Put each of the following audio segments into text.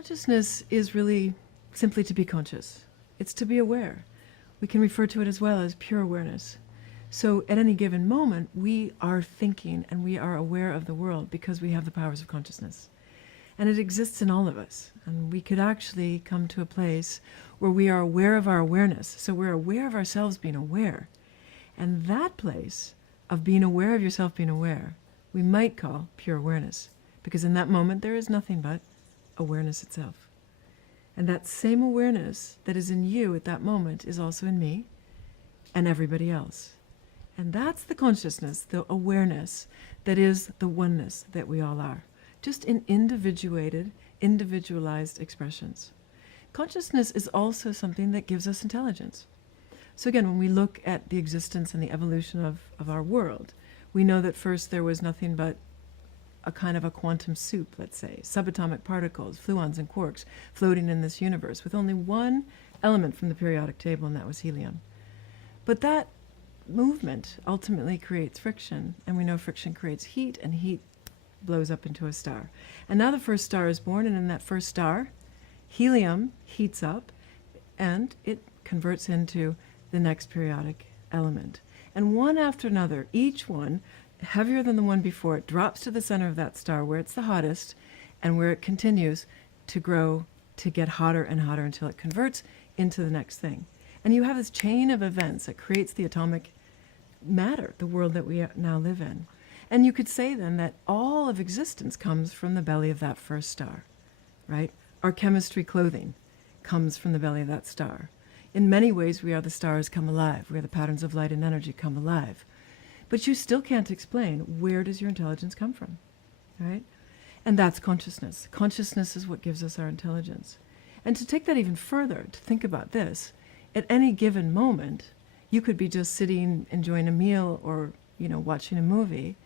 Consciousness is really simply to be conscious. It's to be aware. We can refer to it as well as pure awareness. So at any given moment, we are thinking and we are aware of the world because we have the powers of consciousness. And it exists in all of us. And we could actually come to a place where we are aware of our awareness. So we're aware of ourselves being aware. And that place of being aware of yourself being aware, we might call pure awareness. Because in that moment, there is nothing but awareness itself. And that same awareness that is in you at that moment is also in me and everybody else. And that's the consciousness, the awareness that is the oneness that we all are, just in individualized expressions. Consciousness is also something that gives us intelligence. So again, when we look at the existence and the evolution of our world, we know that first there was nothing but a kind of a quantum soup, let's say, subatomic particles, fluons and quarks floating in this universe with only one element from the periodic table, and that was helium. But that movement ultimately creates friction, and we know friction creates heat, and heat blows up into a star. And now the first star is born, and in that first star, helium heats up, and it converts into the next periodic element. And one after another, each one heavier than the one before it, drops to the center of that star where it's the hottest and where it continues to grow, to get hotter and hotter until it converts into the next thing. And you have this chain of events that creates the atomic matter, the world that we now live in. And you could say then that all of existence comes from the belly of that first star, right? Our chemistry clothing comes from the belly of that star. In many ways, we are the stars come alive. We are the patterns of light and energy come alive. But you still can't explain, where does your intelligence come from, right? And that's consciousness. Consciousness is what gives us our intelligence. And to take that even further, to think about this, at any given moment, you could be just sitting, enjoying a meal or, watching a movie.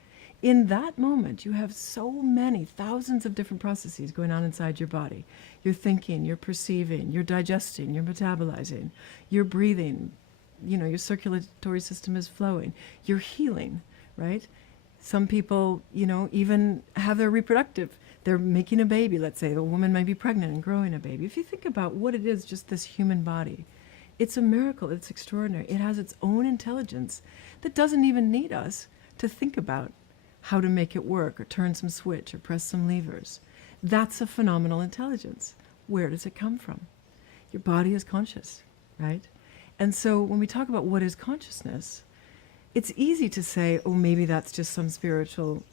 In that moment, you have so many thousands of different processes going on inside your body. You're thinking, you're perceiving, you're digesting, you're metabolizing, you're breathing, your circulatory system is flowing. You're healing, right? Some people, even have their reproductive. They're making a baby, let's say. A woman might be pregnant and growing a baby. If you think about what it is, just this human body, it's a miracle. It's extraordinary. It has its own intelligence that doesn't even need us to think about how to make it work or turn some switch or press some levers. That's a phenomenal intelligence. Where does it come from? Your body is conscious, right? And so when we talk about what is consciousness, it's easy to say, oh, maybe that's just some spiritual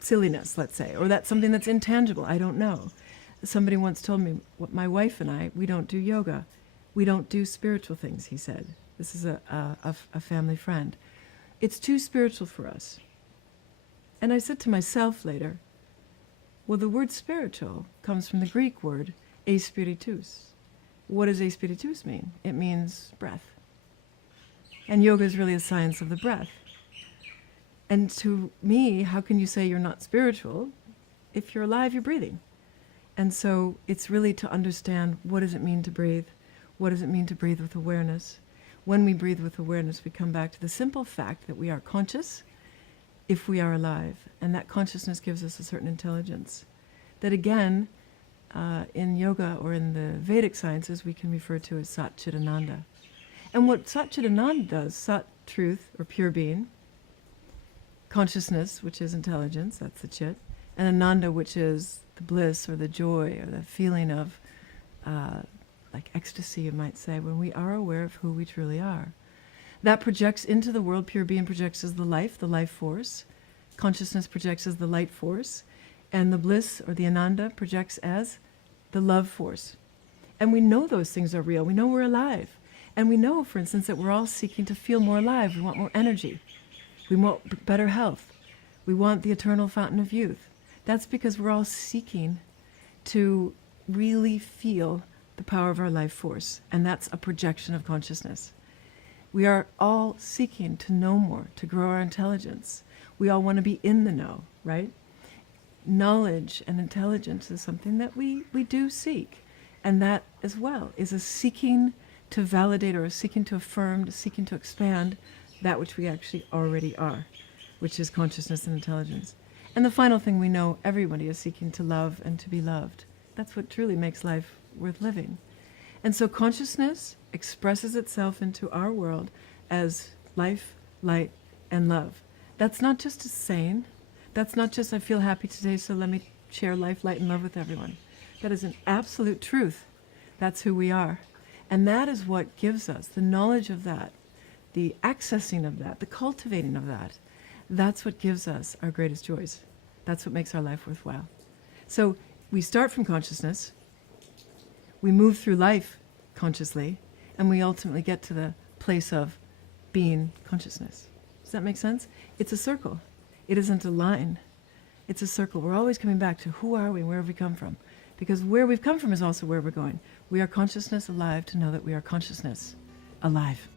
silliness, let's say, or that's something that's intangible. I don't know. Somebody once told me, my wife and I, we don't do yoga. We don't do spiritual things, he said. This is a family friend. It's too spiritual for us. And I said to myself later, well, the word spiritual comes from the Greek word espiritus. What does espiritus mean? It means breath. And yoga is really a science of the breath. And to me, how can you say you're not spiritual? If you're alive, you're breathing. And so it's really to understand, what does it mean to breathe? What does it mean to breathe with awareness? When we breathe with awareness, we come back to the simple fact that we are conscious if we are alive. And that consciousness gives us a certain intelligence that, again, in yoga or in the Vedic sciences, we can refer to as Sat Chit Ananda. And what Sat Chit Ananda does, Sat, truth or pure being, consciousness, which is intelligence, that's the Chit, and Ananda, which is the bliss or the joy or the feeling of like ecstasy, you might say, when we are aware of who we truly are. That projects into the world. Pure being projects as the life force. Consciousness projects as the light force. And the bliss or the Ananda projects as the love force. And we know those things are real. We know we're alive. And we know, for instance, that we're all seeking to feel more alive. We want more energy. We want better health. We want the eternal fountain of youth. That's because we're all seeking to really feel the power of our life force. And that's a projection of consciousness. We are all seeking to know more, to grow our intelligence. We all want to be in the know, right? Knowledge and intelligence is something that we do seek. And that as well is a seeking to validate or a seeking to affirm, seeking to expand that which we actually already are, which is consciousness and intelligence. And the final thing we know, everybody is seeking to love and to be loved. That's what truly makes life worth living. And so consciousness expresses itself into our world as life, light, and love. That's not just a saying. That's not just, I feel happy today, so let me share life, light, and love with everyone. That is an absolute truth. That's who we are. And that is what gives us the knowledge of that, the accessing of that, the cultivating of that. That's what gives us our greatest joys. That's what makes our life worthwhile. So we start from consciousness, we move through life consciously, and we ultimately get to the place of being consciousness. Does that make sense? It's a circle. It isn't a line. It's a circle. We're always coming back to who are we, where have we come from? Because where we've come from is also where we're going. We are consciousness alive to know that we are consciousness alive.